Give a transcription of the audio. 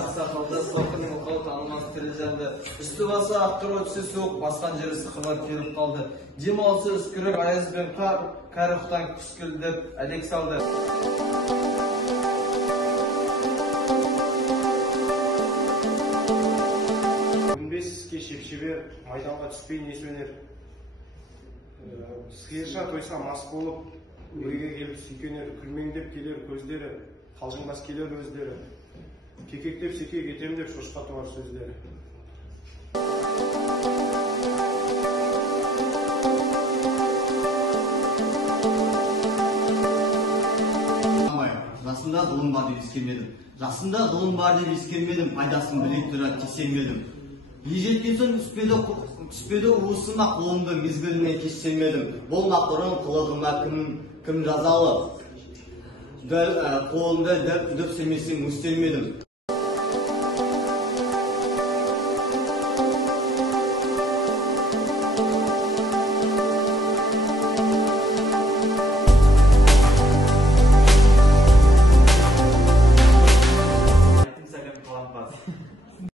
Аксакалда Сокын Мукал Алмаз Тирижанды. Үсті басы аттырып өтсе соқ, басқан жері сықылар келіп қалды. Дем алсы үскірік аяз бен қар, кәріқтан күскілдіп әлек салды. Күнбеске шеп-шебер, майданға түспей несөнер. Сиырша тойса мас болып, өйге келіп сүйкенер, күлмеңдеп келер көздері, қалжыңбас келер өздері. Кекектеп секей кетем деп шошқа туар сөздері. Жасында ғылым бар деп ескермедім. Жасында ғылым бар деп ескермедім, пайдасын біле тұра тексермедім. Ежеткен соң түспеді уысыма қолымды мезгіліне кешсемедім. Болмақ бұрын қылығыма кім жазалы. Қолымды дөпсемесін өстермедім.